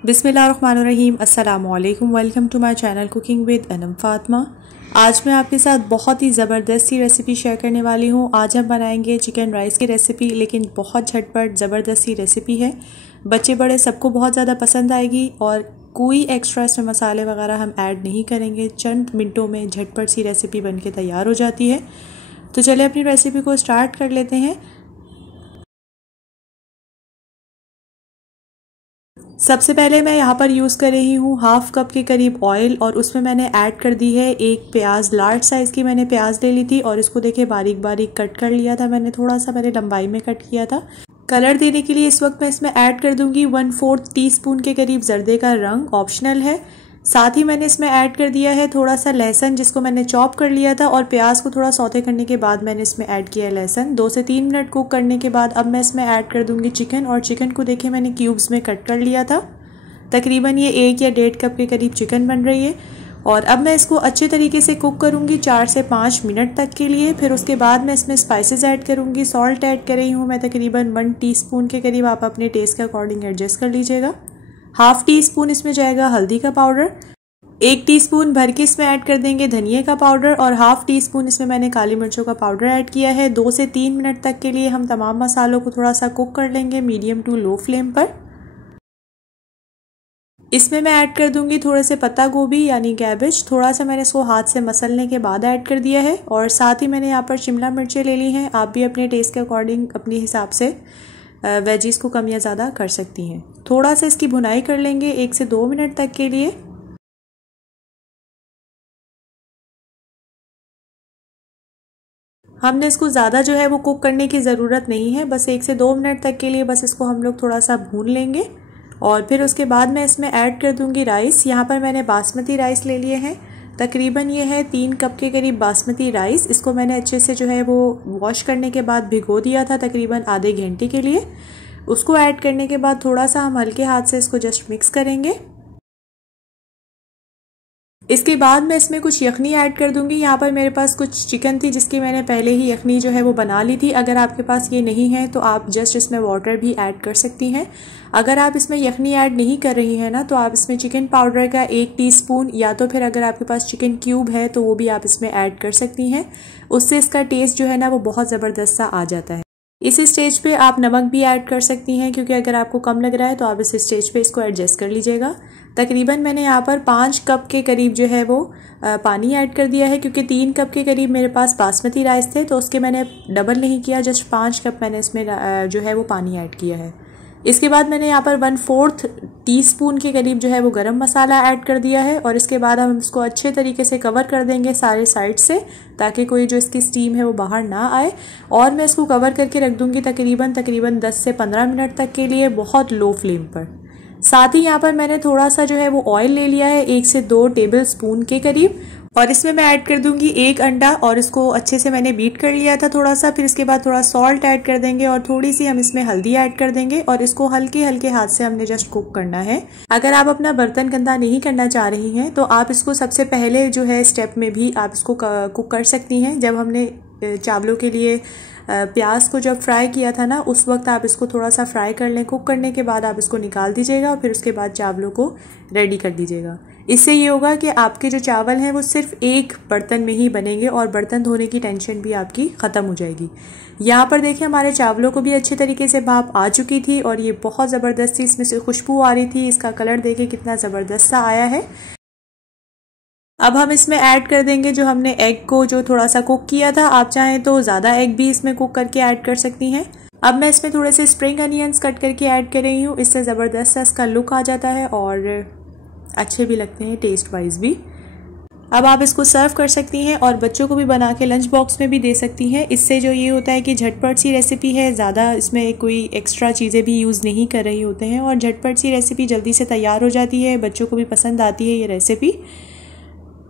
बिस्मिल्लाहिर्रहमानिर्रहीम। अस्सलामुअलैकुम। Welcome to my channel cooking with Anam Fatima. आज मैं आपके साथ बहुत ही ज़बरदस्त सी रेसिपी शेयर करने वाली हूँ। आज हम बनाएंगे चिकन राइस की रेसिपी, लेकिन बहुत झटपट ज़बरदस्त सी रेसिपी है। बच्चे बड़े सबको बहुत ज़्यादा पसंद आएगी और कोई एक्स्ट्रा इसमें मसाले वगैरह हम ऐड नहीं करेंगे। चंद मिनटों में झटपट सी रेसिपी बनके तैयार हो जाती है। तो चलिए अपनी रेसिपी को स्टार्ट कर लेते हैं। सबसे पहले मैं यहाँ पर यूज़ कर रही हूँ हाफ़ कप के करीब ऑयल और उसमें मैंने ऐड कर दी है एक प्याज। लार्ज साइज़ की मैंने प्याज ले ली थी और इसको देखिए बारीक बारीक कट कर लिया था मैंने, थोड़ा सा मैंने लंबाई में कट किया था। कलर देने के लिए इस वक्त मैं इसमें ऐड कर दूंगी 1/4 टीस्पून के करीब जर्दे का रंग, ऑप्शनल है। साथ ही मैंने इसमें ऐड कर दिया है थोड़ा सा लहसुन, जिसको मैंने चॉप कर लिया था, और प्याज को थोड़ा सौते करने के बाद मैंने इसमें ऐड किया है लहसुन। 2 से 3 मिनट कुक करने के बाद अब मैं इसमें ऐड कर दूंगी चिकन, और चिकन को देखिए मैंने क्यूब्स में कट कर लिया था। तकरीबन ये 1 या 1.5 कप के करीब चिकन बन रही है। और अब मैं इसको अच्छे तरीके से कुक करूँगी 4 से 5 मिनट तक के लिए। फिर उसके बाद मैं इसमें स्पाइसेस ऐड करूँगी। सॉल्ट ऐड कर रही हूँ मैं तकरीबन 1 टीस्पून के करीब, आप अपने टेस्ट के अकॉर्डिंग एडजस्ट कर लीजिएगा। हाफ़ टीस्पून इसमें जाएगा हल्दी का पाउडर, 1 टीस्पून भर के इसमें ऐड कर देंगे धनिया का पाउडर, और हाफ़ टीस्पून इसमें मैंने काली मिर्चों का पाउडर ऐड किया है। 2 से 3 मिनट तक के लिए हम तमाम मसालों को थोड़ा सा कुक कर लेंगे मीडियम टू लो फ्लेम पर। इसमें मैं ऐड कर दूंगी थोड़े से पत्ता गोभी यानी कैबेज। थोड़ा सा मैंने इसको हाथ से मसलने के बाद ऐड कर दिया है। और साथ ही मैंने यहाँ पर शिमला मिर्चें ले ली हैं। आप भी अपने टेस्ट के अकॉर्डिंग अपने हिसाब से वेजीज को कम या ज़्यादा कर सकती हैं। थोड़ा सा इसकी भुनाई कर लेंगे 1 से 2 मिनट तक के लिए। हमने इसको ज़्यादा जो है वो कुक करने की ज़रूरत नहीं है, बस 1 से 2 मिनट तक के लिए बस इसको हम लोग थोड़ा सा भून लेंगे। और फिर उसके बाद मैं इसमें ऐड कर दूंगी राइस। यहाँ पर मैंने बासमती राइस ले लिए हैं, तकरीबन ये है 3 कप के करीब बासमती राइस। इसको मैंने अच्छे से जो है वो वॉश करने के बाद भिगो दिया था तकरीबन आधे घंटे के लिए। उसको ऐड करने के बाद थोड़ा सा हम हल्के हाथ से इसको जस्ट मिक्स करेंगे। इसके बाद मैं इसमें कुछ यखनी ऐड कर दूंगी। यहाँ पर मेरे पास कुछ चिकन थी जिसकी मैंने पहले ही यखनी जो है वो बना ली थी। अगर आपके पास ये नहीं है तो आप जस्ट इसमें वाटर भी ऐड कर सकती हैं। अगर आप इसमें यखनी ऐड नहीं कर रही हैं ना, तो आप इसमें चिकन पाउडर का 1 टीस्पून, या तो फिर अगर आपके पास चिकन क्यूब है तो वो भी आप इसमें ऐड कर सकती हैं। उससे इसका टेस्ट जो है ना वो बहुत ज़बरदस्त सा आ जाता है। इस स्टेज पे आप नमक भी ऐड कर सकती हैं, क्योंकि अगर आपको कम लग रहा है तो आप इस स्टेज पे इसको एडजस्ट कर लीजिएगा। तकरीबन मैंने यहाँ पर 5 कप के करीब जो है वो पानी ऐड कर दिया है, क्योंकि 3 कप के करीब मेरे पास बासमती राइस थे, तो उसके मैंने डबल नहीं किया, जस्ट 5 कप मैंने इसमें जो है वो पानी ऐड किया है। इसके बाद मैंने यहाँ पर 1/4 टीस्पून के करीब जो है वो गरम मसाला ऐड कर दिया है। और इसके बाद हम इसको अच्छे तरीके से कवर कर देंगे सारे साइड से, ताकि कोई जो इसकी स्टीम है वो बाहर ना आए। और मैं इसको कवर करके रख दूंगी तकरीबन 10 से 15 मिनट तक के लिए, बहुत लो फ्लेम पर। साथ ही यहाँ पर मैंने थोड़ा सा जो है वो ऑयल ले लिया है 1 से 2 टेबल स्पून के करीब, और इसमें मैं ऐड कर दूंगी 1 अंडा, और इसको अच्छे से मैंने बीट कर लिया था थोड़ा सा। फिर इसके बाद थोड़ा सॉल्ट ऐड कर देंगे और थोड़ी सी हम इसमें हल्दी ऐड कर देंगे, और इसको हल्के हल्के हाथ से हमने जस्ट कुक करना है। अगर आप अपना बर्तन गंदा नहीं करना चाह रही हैं तो आप इसको सबसे पहले जो है स्टेप में भी आप इसको कुक कर सकती हैं। जब हमने चावलों के लिए प्याज को जब फ्राई किया था ना, उस वक्त आप इसको थोड़ा सा फ्राई कर लें। कुक करने के बाद आप इसको निकाल दीजिएगा और फिर उसके बाद चावलों को रेडी कर दीजिएगा। इससे ये होगा कि आपके जो चावल हैं वो सिर्फ एक बर्तन में ही बनेंगे और बर्तन धोने की टेंशन भी आपकी ख़त्म हो जाएगी। यहाँ पर देखिए हमारे चावलों को भी अच्छे तरीके से भाप आ चुकी थी और ये बहुत ज़बरदस्ती इसमें से खुशबू आ रही थी। इसका कलर देखिए कितना ज़बरदस्त सा आया है। अब हम इसमें ऐड कर देंगे जो हमने एग को जो थोड़ा सा कुक किया था। आप चाहें तो ज़्यादा एग भी इसमें कुक करके ऐड कर सकती हैं। अब मैं इसमें थोड़े से स्प्रिंग अनियंस कट करके ऐड कर रही हूँ। इससे ज़बरदस्त सा इसका लुक आ जाता है और अच्छे भी लगते हैं टेस्ट वाइज भी। अब आप इसको सर्व कर सकती हैं और बच्चों को भी बना के लंच बॉक्स में भी दे सकती हैं। इससे जो ये होता है कि झटपट सी रेसिपी है, ज़्यादा इसमें कोई एक्स्ट्रा चीज़ें भी यूज़ नहीं कर रही होते हैं, और झटपट सी रेसिपी जल्दी से तैयार हो जाती है। बच्चों को भी पसंद आती है ये रेसिपी।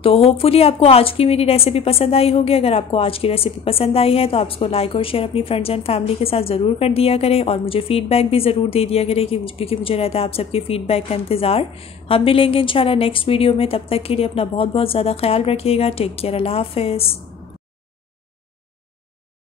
तो होपफुली आपको आज की मेरी रेसिपी पसंद आई होगी। अगर आपको आज की रेसिपी पसंद आई है तो आप इसको लाइक और शेयर अपनी फ्रेंड्स एंड फैमिली के साथ ज़रूर कर दिया करें, और मुझे फीडबैक भी ज़रूर दे दिया करें, क्योंकि मुझे रहता है आप सबके फीडबैक का इंतज़ार। हम मिलेंगे इंशाल्लाह नेक्स्ट वीडियो में। तब तक के लिए अपना बहुत बहुत ज़्यादा ख्याल रखिएगा। Take care. अल्लाह हाफ़िज़।